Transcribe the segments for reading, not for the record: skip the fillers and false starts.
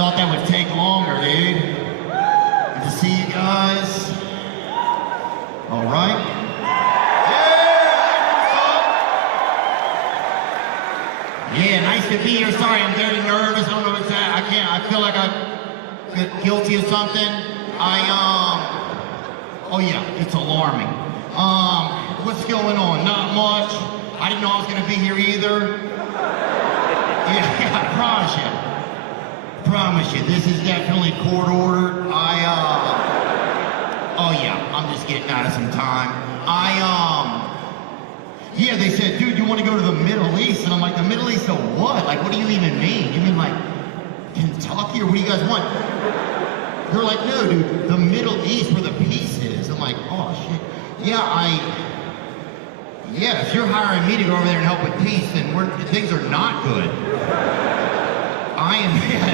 Thought that would take longer, dude. Good to see you guys. All right. Yeah, nice to be here. Sorry, I'm very nervous. I don't know what's that. I feel like I'm guilty of something. Oh yeah, it's alarming. What's going on? Not much. I didn't know I was gonna be here either. Yeah, I promise you, this is definitely court ordered. Oh yeah, I'm just getting out of some time. Yeah, they said, dude, you want to go to the Middle East? And I'm like, the Middle East of what? Like, what do you even mean? You mean like Kentucky, or what do you guys want? They're like, no, dude, the Middle East where the peace is. I'm like, oh shit. Yeah, if you're hiring me to go over there and help with peace, then things are not good.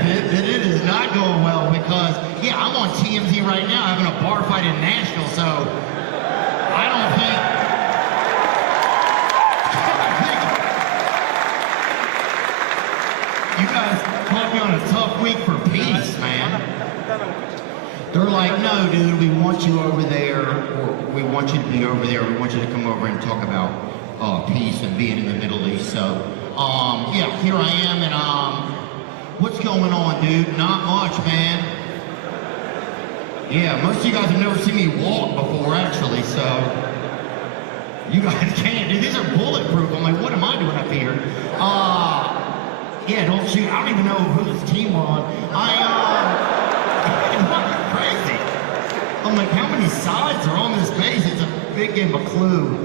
It is not going well because, yeah, I'm on TMZ right now having a bar fight in Nashville, so I don't think... You guys caught me on a tough week for peace, man. They're like, no, dude, we want you over there, or we want you to be over there, we want you to come over and talk about peace and being in the Middle East. So, yeah, here I am, and what's going on, dude? Not much, man. Yeah, most of you guys have never seen me walk before, actually, so you guys can't, dude. These are bulletproof. I'm like, what am I doing up here? Yeah, don't shoot. I don't even know whose team we're on. Crazy. I'm like, how many sides are on this base? It's a big game of Clue.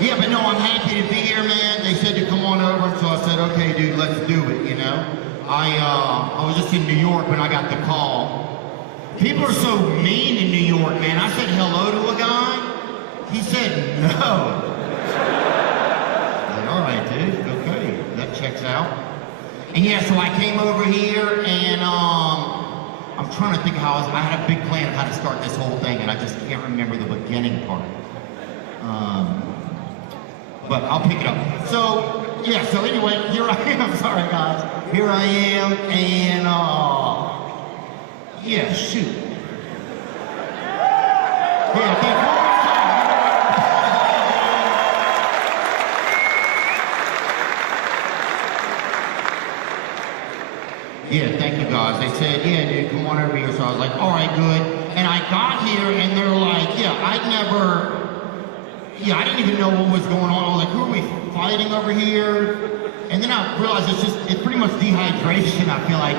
Yeah, but no, I'm happy to be here, man. They said to come on over, so I said, okay, dude, let's do it, you know? I was just in New York when I got the call. People are so mean in New York, man. I said hello to a guy. He said no. All right, dude, okay, that checks out. And yeah, so I came over here, and I'm trying to think how I had a big plan of how to start this whole thing, and I just can't remember the beginning part. But I'll pick it up. So, yeah, so anyway, here I am, sorry guys. Here I am, and yeah, shoot. Yeah, thank you. Yeah, thank you guys. They said, yeah, dude, come on over here. So I was like, all right, good. And I got here and they're like, yeah, I didn't even know what was going on. I was like, who are we fighting over here? And then I realized it's pretty much dehydration, I feel like,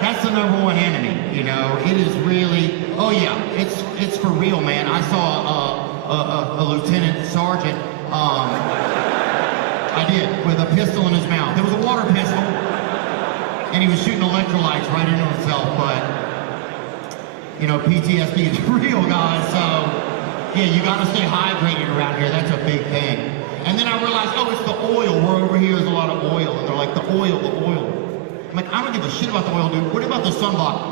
that's the #1 enemy, you know? It is really, oh yeah, it's for real, man. I saw a lieutenant sergeant, I did, with a pistol in his mouth. It was a water pistol. And he was shooting electrolytes right into himself, but, you know, PTSD is real, guys, so, yeah, you gotta stay hydrated around here, that's a big thing. And then I realized, oh, it's the oil, we're over here, there's a lot of oil, and they're like, the oil. I'm like, I don't give a shit about the oil, dude, what about the sunblock?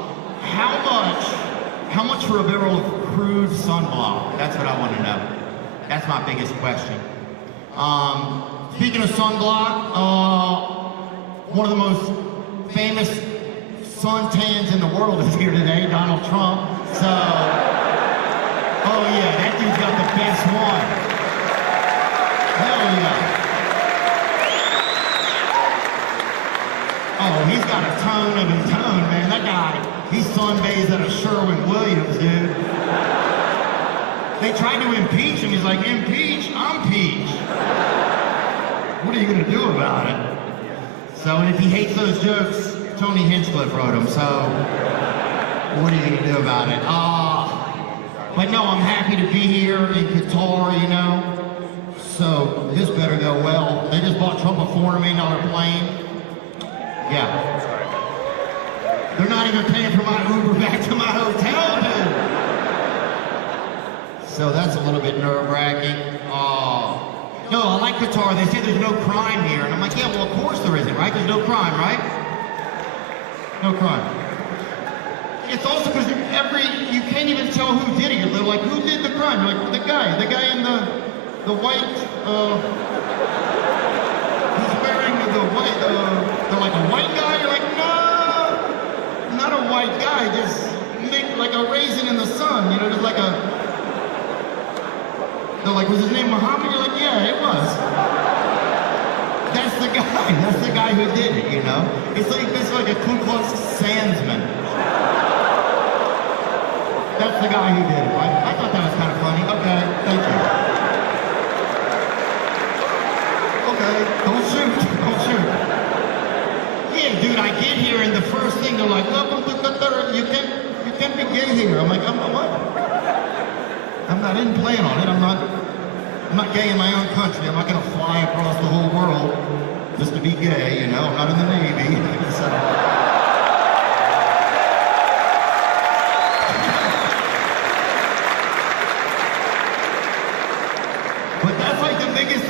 How much for a barrel of crude sunblock? That's what I want to know. That's my biggest question. Speaking of sunblock, one of the most famous suntans in the world is here today, Donald Trump. So, oh yeah, that dude's got the best one. Hell yeah. Oh, he's got a tone of his own, man. That guy, he sunbathes at a Sherwin-Williams, dude. They tried to impeach him. He's like, impeach? I'm peach. What are you gonna do about it? So, and if he hates those jokes, Tony Hinchcliffe wrote them, so what are you gonna do about it? But no, I'm happy to be here in Qatar, you know, so this better go well. They just bought Trump a $400 million plane. Yeah. They're not even paying for my Uber back to my hotel, dude. So that's a little bit nerve-wracking. No, I like Qatar. They say there's no crime here. And I'm like, yeah, well, of course there isn't, right? There's no crime, right? No crime. It's also because you can't even tell who did it. They're like, who did the crime? You're like, the guy in the white, he's wearing the like a white guy? You're like, no, not a white guy, just make like a raisin in the sun, you know, just like a, they're like, was his name Muhammad? You're like, yeah, it was. That's the guy who did it, you know? It's like a Ku Klux Klansman. That's the guy who did it. I thought that was kind of funny. Okay, thank you. Okay, don't shoot. Yeah, dude, I get here and the first thing they're like, welcome to Qatar, you can't be gay here. I'm like, what? I'm not even playing on it. I'm not gay in my own country. I'm not gonna fly across the whole world just to be gay, you know? I'm not in the Navy. So,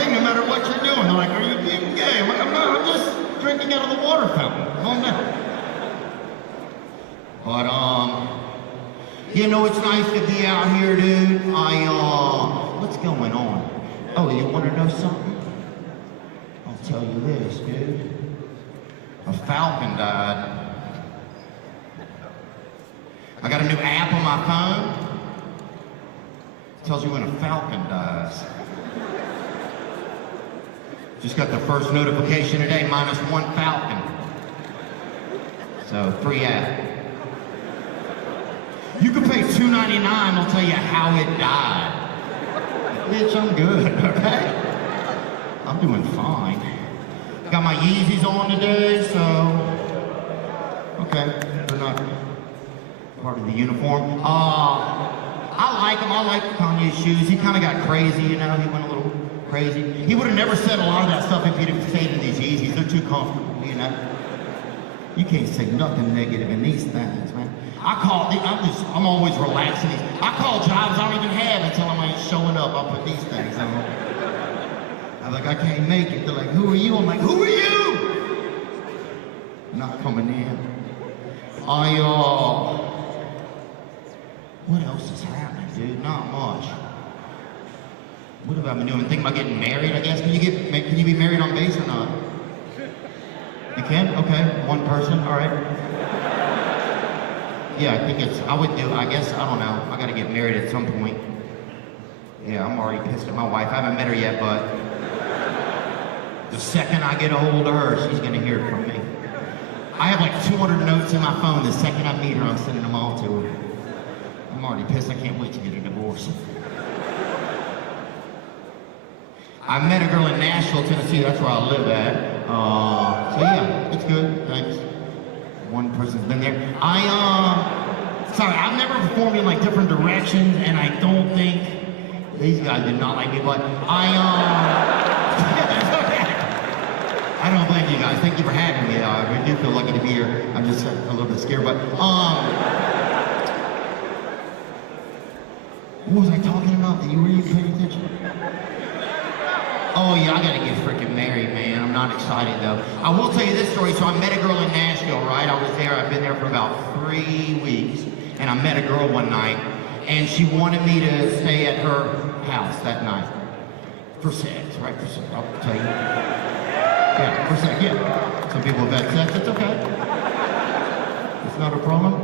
no matter what you're doing, they're like, are you being gay? I'm like, I'm just drinking out of the water fountain. Calm down. But, you know, it's nice to be out here, dude. What's going on? Oh, you want to know something? I'll tell you this, dude. A falcon died. I got a new app on my phone. It tells you when a falcon dies. Just got the first notification today, -1 falcon. So, free app. You can pay $2.99, they'll tell you how it died. Bitch, I'm good, okay? I'm doing fine. Got my Yeezys on today, so... Okay, they're not part of the uniform. I like them, I like Kanye's shoes. He kind of got crazy, you know, he went a little crazy. He would have never said a lot of that stuff if he'd have stayed in these Yeezys. They're too comfortable, you know? You can't say nothing negative in these things, man. I'm always relaxing these. I call jobs I don't even have and tell them I ain't showing up. I'll put these things on. I'm like, I can't make it. They're like, who are you? I'm like, who are you? Not coming in. What else is happening, dude? Not much. What have I been doing? Thinking about getting married, I guess. Can you be married on base or not? You can? Okay, one person, all right. Yeah, I guess, I don't know. I gotta get married at some point. Yeah, I'm already pissed at my wife. I haven't met her yet, but the second I get a hold of her, she's gonna hear it from me. I have like 200 notes in my phone. The second I meet her, I'm sending them all to her. I'm already pissed. I can't wait to get a divorce. I met a girl in Nashville, Tennessee. That's where I live at. So yeah, it's good. Thanks. One person's been there. Sorry, I've never performed in like different directions, and I don't think these guys did not like me, but that's okay. I don't blame you guys. Thank you for having me. I do feel lucky to be here. I'm just a little bit scared, but what was I talking about? Were you paying attention? Oh yeah, I gotta get freaking married, man. I'm not excited though. I will tell you this story. So I met a girl in Nashville, right? I was there, I've been there for about 3 weeks. And I met a girl one night, and she wanted me to stay at her house that night. For sex, right? For sex, I'll tell you. Yeah, for sex, yeah. Some people have had sex, it's okay. It's not a problem.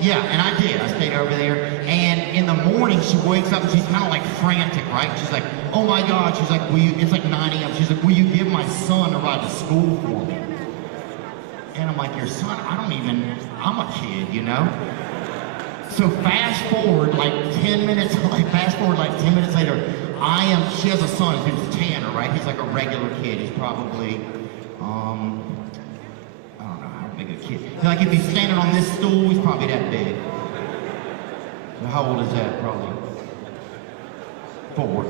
Yeah, and I did. I stayed over there, and in the morning she wakes up and she's kind of like frantic, right? She's like, oh my God. She's like, it's like 9 a.m. She's like, will you give my son a ride to school for me? And I'm like, your son? I'm a kid, you know? So fast forward like 10 minutes later, she has a son, his name's Tanner, right? He's like a regular kid. He's probably, a kid. Like if he's standing on this stool, he's probably that big. So how old is that? Probably 4.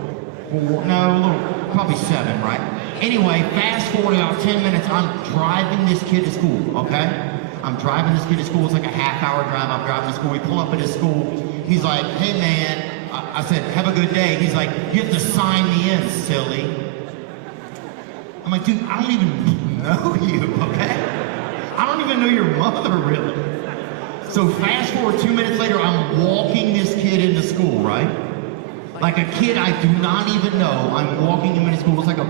No, probably 7, right? Anyway, fast forward about 10 minutes, I'm driving this kid to school, okay? I'm driving this kid to school. It's like a half-hour drive. I'm driving to school. We pull up at his school. He's like, hey man, I said, have a good day. He's like, you have to sign me in, silly. I'm like, dude, I don't even know you, okay? I don't even know your mother, really. So fast forward 2 minutes later, I'm walking this kid into school, right? Like a kid I do not even know. I'm walking him into school. It's like a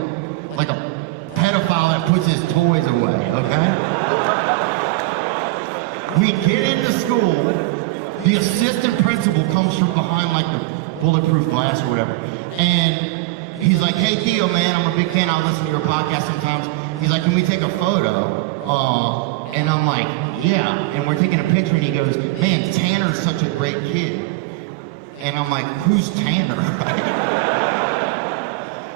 pedophile that puts his toys away, okay? We get into school, the assistant principal comes from behind like the bulletproof glass or whatever, and he's like, hey Theo, man, I'm a big fan, I'll listen to your podcast sometimes. He's like, can we take a photo? And I'm like, yeah, and we're taking a picture, and he goes, man, Tanner's such a great kid. And I'm like, who's Tanner?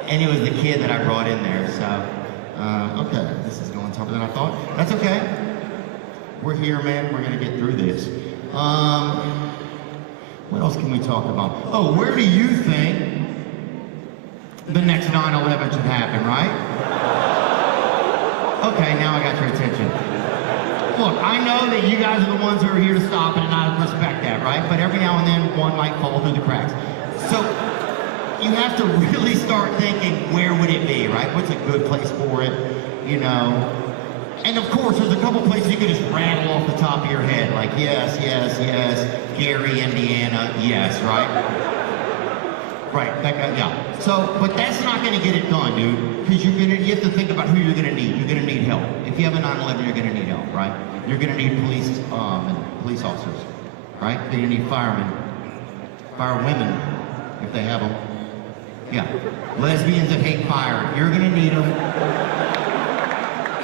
And it was the kid that I brought in there, so, okay, this is going tougher than I thought. That's okay. We're here, man, we're gonna get through this. What else can we talk about? Oh, where do you think the next 9/11 should happen, right? Okay, now I got your attention. Look, I know that you guys are the ones who are here to stop it, and I respect that, right? But every now and then, one might fall through the cracks. So, you have to really start thinking, where would it be, right? What's a good place for it, you know? And of course, there's a couple places you could just rattle off the top of your head, like yes, yes, yes, Gary, Indiana, yes, right? Right, that guy, yeah. So, but that's not gonna get it done, dude, because you have to think about who you're gonna need. You're gonna need help. If you have a 9/11, you're gonna need help, right? You're gonna need police officers, right? You're gonna need firemen, firewomen, if they have them. Yeah, lesbians that hate fire, you're gonna need them.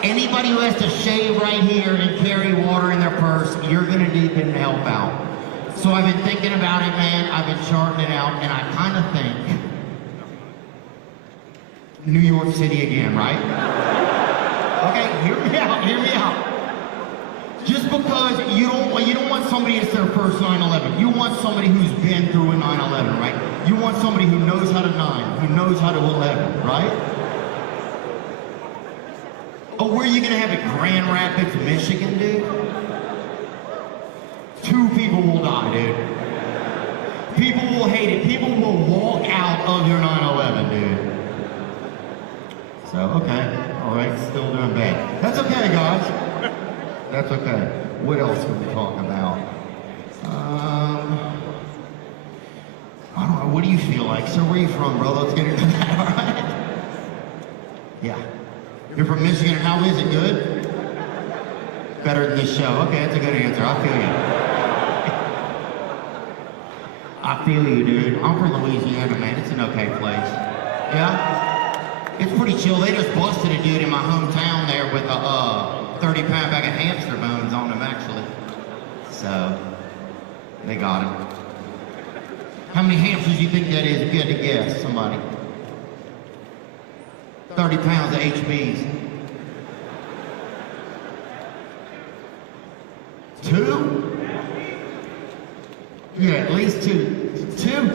Anybody who has to shave right here and carry water in their purse, you're gonna need them to help out. So I've been thinking about it, man. I've been charting it out, and I kind of think New York City again, right? Okay, hear me out, hear me out. Just because you don't want somebody that's their first 9/11. You want somebody who's been through a 9/11, right? You want somebody who knows how to 9, who knows how to 11, right? Oh, where are you gonna have it? Grand Rapids, Michigan, dude? 2 people will die, dude. People will hate it. People will walk out of your 9/11, dude. So, okay, all right, still doing bad. That's okay, guys. That's okay. What else can we talk about? I don't know, what do you feel like? So where are you from, bro? Let's get into that, all right? Yeah. You're from Michigan, and how is it? Good? Better than this show. Okay, that's a good answer. I feel you. I feel you, dude. I'm from Louisiana, man. It's an okay place. Yeah? It's pretty chill. They just busted a dude in my hometown there with a 30-pound bag of hamster bones on him, actually. So, they got him. How many hamsters do you think that is, if you had to guess, somebody? 30 pounds of HBs. 2? Yeah, at least 2.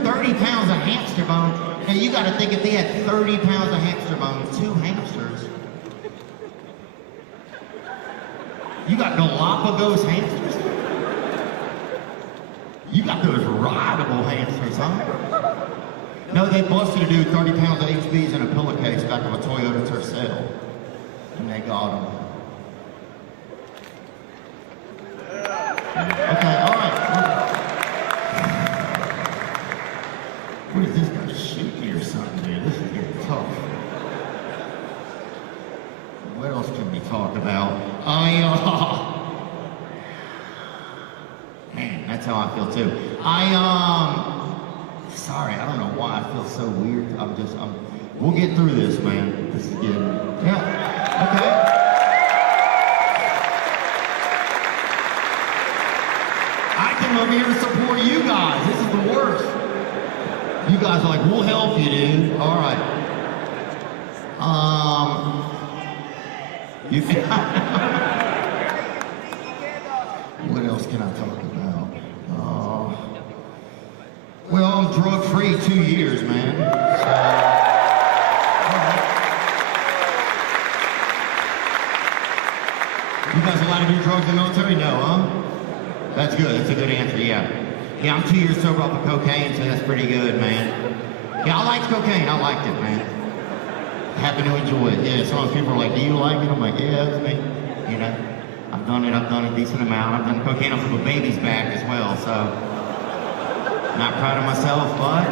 30 pounds of hamster bone. Now you gotta think, if they had 30 pounds of hamster bone, 2 hamsters. You got Galapagos hamsters? You got those rideable hamsters, huh? No, they busted a dude 30 pounds of HBs in a pillowcase back of a Toyota Tercel. And they got him. Okay, all right. What is this guy, shoot me or something, dude? This is getting tough. What else can we talk about? Man, that's how I feel too. Sorry, I don't know why I feel so weird. We'll get through this, man. This is good. Yeah, okay. I came over here to support you guys. This is the worst. You guys are like, we'll help you, dude. All right. What else can I talk about? Well, I'm drug-free 2 years, man. So, you guys allowed to do drugs in the military? No, huh? That's good. That's a good answer, yeah. Yeah, I'm 2 years sober off of cocaine, so that's pretty good, man. Yeah, I liked cocaine. I liked it, man. Happy to enjoy it. Yeah, some of people are like, do you like it? I'm like, yeah, that's me. You know, I've done a decent amount. I've done cocaine off of a baby's back as well, so not proud of myself, but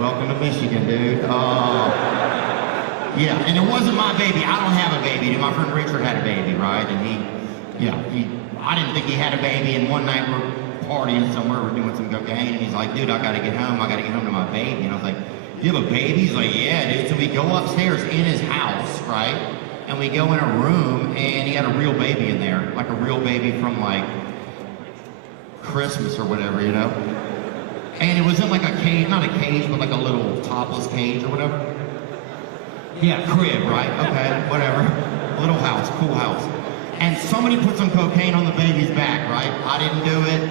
welcome to Michigan, dude. Yeah, and it wasn't my baby. I don't have a baby, dude. My my friend Richard had a baby, right? And I didn't think he had a baby, and one night we're partying somewhere, we're doing some cocaine, and he's like, dude, I gotta get home to my baby. And I was like, you have a baby? He's like, yeah, dude. So we go upstairs in his house, right? And we go in a room, and he had a real baby in there, like a real baby from like Christmas or whatever, you know? And it was in like a cage, not a cage, but like a little topless cage or whatever. Yeah, crib, right? Okay, whatever. Little house, cool house. And somebody put some cocaine on the baby's back, right? I didn't do it.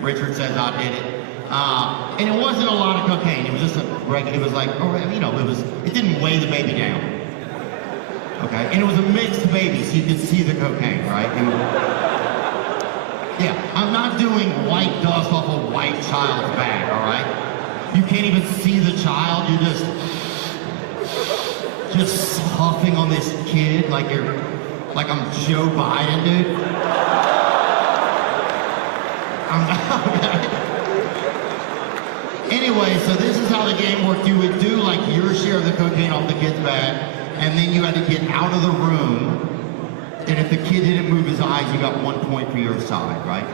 Richard says I did it. And it wasn't a lot of cocaine. It was just a regular, it was like, you know, it didn't weigh the baby down. Okay, and it was a mixed baby, so you could see the cocaine, right? Yeah, I'm not doing white dust off a white child's back, all right? You can't even see the child, you're just huffing on this kid like I'm Joe Biden, dude. I'm not, okay. Anyway, so this is how the game worked. You would do like your share of the cocaine off the kid's back, and then you had to get out of the room, and if the kid didn't move his eyes, you got 1 point for your side, right?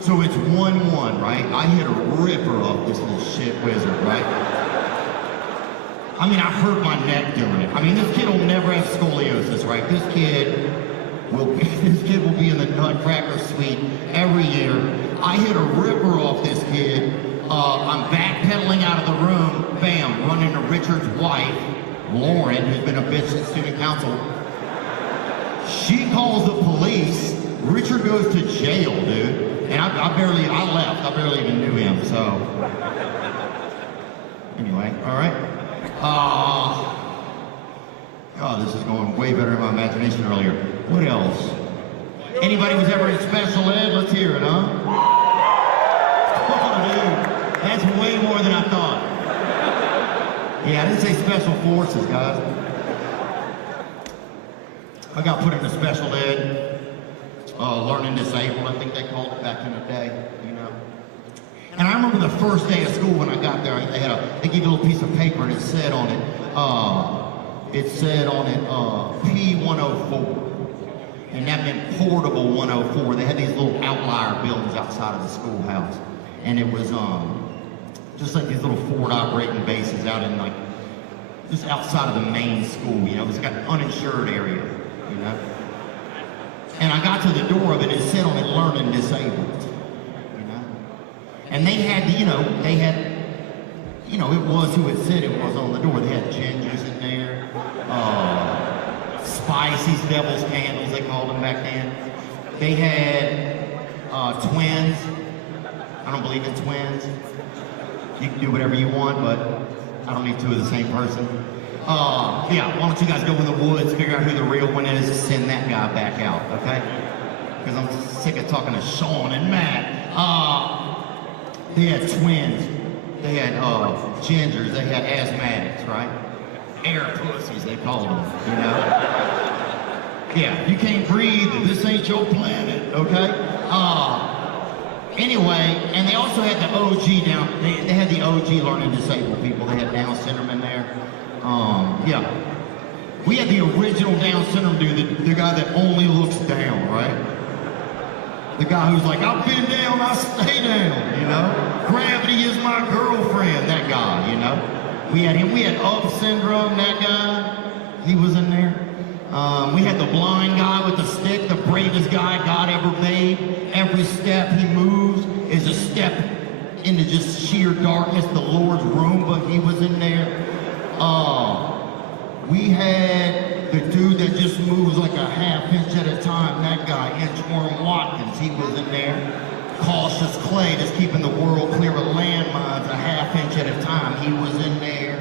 So it's 1-1, right? I hit a ripper off this little shit wizard, right? I mean, I hurt my neck doing it. I mean, this kid will never have scoliosis, right? This kid will be in the Nutcracker Suite every year. I hit a ripper off this kid. I'm backpedaling out of the room, bam, run into Richard's wife, Lauren, who's been a bitch at student council. She calls the police. Richard goes to jail, dude. And I left. I barely even knew him, so. Anyway, all right. God, this is going way better in my imagination earlier. What else? Anybody who's ever in special ed, let's hear it, huh? Oh, dude, that's way more than I thought. Yeah, I didn't say special forces, guys. I got put into special ed, learning disabled, I think they called it back in the day, you know. And I remember the first day of school when I got there, they gave you a little piece of paper and it said on it, P104. And that meant portable 104. They had these little outlier buildings outside of the schoolhouse. And it was just like these little forward operating bases out in like, just outside of the main school, you know, it's got an uninsured area, you know. And I got to the door of it, it said on it, learning disabled, you know. And they had, it was who it said it was on the door. They had gingers in there, Spicy's, Devil's Candles, they called them back then. They had twins. I don't believe in twins. You can do whatever you want, but I don't need two of the same person. Yeah, why don't you guys go in the woods, figure out who the real one is, send that guy back out, okay? Because I'm sick of talking to Sean and Matt. They had twins. They had gingers. They had asthmatics, right? Air pussies, they called them, you know? Yeah, you can't breathe. This ain't your planet, okay? Anyway, and they also had the OG down. They had the OG learning disabled people. They had Down syndrome in there. Yeah. We had the original Down syndrome dude, the guy that only looks down, right? The guy who's like, I've been down, I stay down, you know? Gravity is my girlfriend, that guy, you know? We had him. We had Up syndrome, that guy. He was in there. We had the blind guy with the stick, the bravest guy God ever made. Every step he moves is a step into just sheer darkness, the Lord's room, but he was in there. We had the dude that just moves like a half inch at a time, that guy, Inchworm Watkins, he was in there. Cautious Clay, just keeping the world clear of landmines a half inch at a time, he was in there.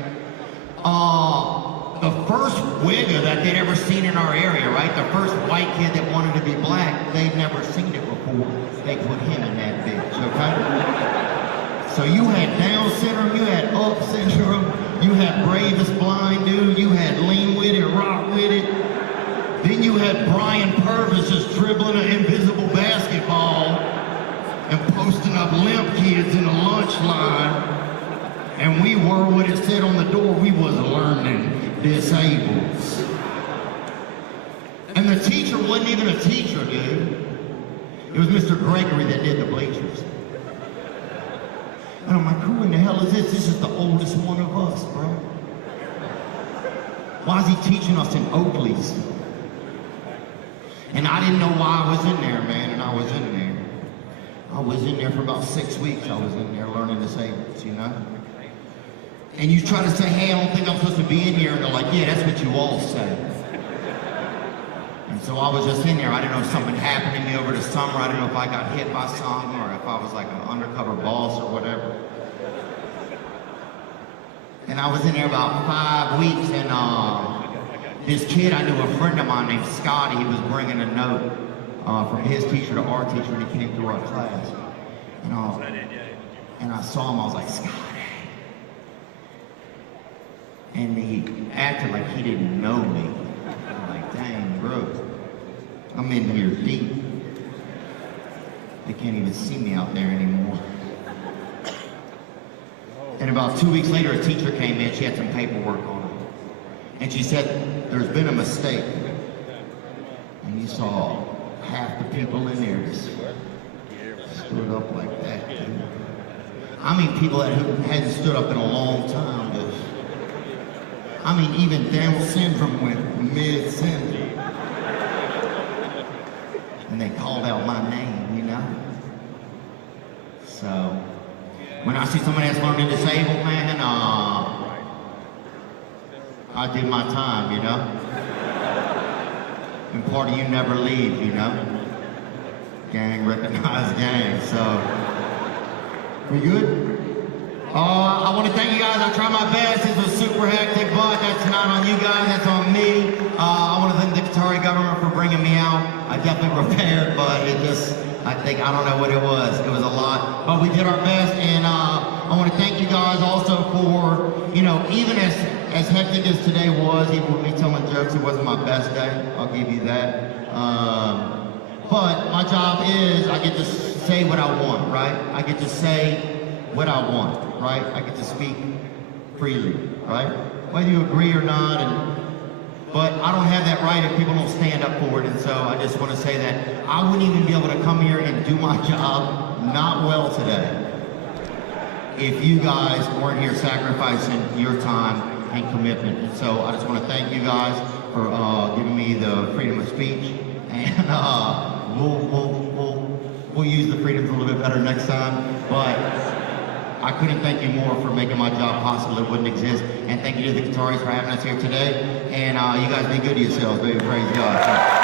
The first wigger that they'd ever seen in our area, right? The first white kid that wanted to be black, they'd never seen it before. They put him in that bitch, okay? So you had Down syndrome, you had Up syndrome, you had bravest blind dude, you had lean with it, rock with it. Then you had Brian Purvis just dribbling an invisible basketball and posting up limp kids in the lunch line. And we were what it said on the door, we was learning disabled. And the teacher wasn't even a teacher, dude. It was Mr. Gregory that did the bleachers. And I'm like, who in the hell is this? This is the oldest one of us, bro. Why is he teaching us in Oakley's? And I didn't know why I was in there, man, and I was in there. I was in there for about 6 weeks. I was in there learning disabled, you know? And you try to say, hey, I don't think I'm supposed to be in here, and they're like, yeah, that's what you all say. And so I was just in there. I didn't know if something happened to me over the summer. I didn't know if I got hit by something or if I was like an undercover boss or whatever. And I was in there about 5 weeks, and this kid, I knew a friend of mine named Scotty. He was bringing a note from his teacher to our teacher, and he came through our class. And I saw him, I was like, Scotty. And he acted like he didn't know me. I'm like, dang, bro. I'm in here deep. They can't even see me out there anymore. And about 2 weeks later, a teacher came in. She had some paperwork on her. And she said, there's been a mistake. And you saw half the people in there just stood up like that, dude. I mean, people that hadn't stood up in a long time, but I mean, even Down syndrome went mid-syndrome. And they called out my name, you know? So, when I see somebody that's learning disabled, man, I did my time, you know? And part of you never leave, you know? Gang recognized gang, so. We good? I want to thank you guys. I tried my best. This was super hectic, but that's not on you guys, that's on me. I want to thank the Qatari government for bringing me out. I definitely prepared, but it just, I don't know what it was. It was a lot, but we did our best, and I want to thank you guys also for, you know, even as hectic as today was, even with me telling jokes, it wasn't my best day. I'll give you that. But my job is, I get to say what I want, right? I get to say what I want, right? I get to speak freely, right? Whether you agree or not, but I don't have that right if people don't stand up for it, and so I just want to say that I wouldn't even be able to come here and do my job not well today if you guys weren't here sacrificing your time and commitment. And so I just want to thank you guys for giving me the freedom of speech, and we'll use the freedoms a little bit better next time, but I couldn't thank you more for making my job possible. It wouldn't exist. And thank you to the Qataris for having us here today. And you guys be good to yourselves, baby. Praise God.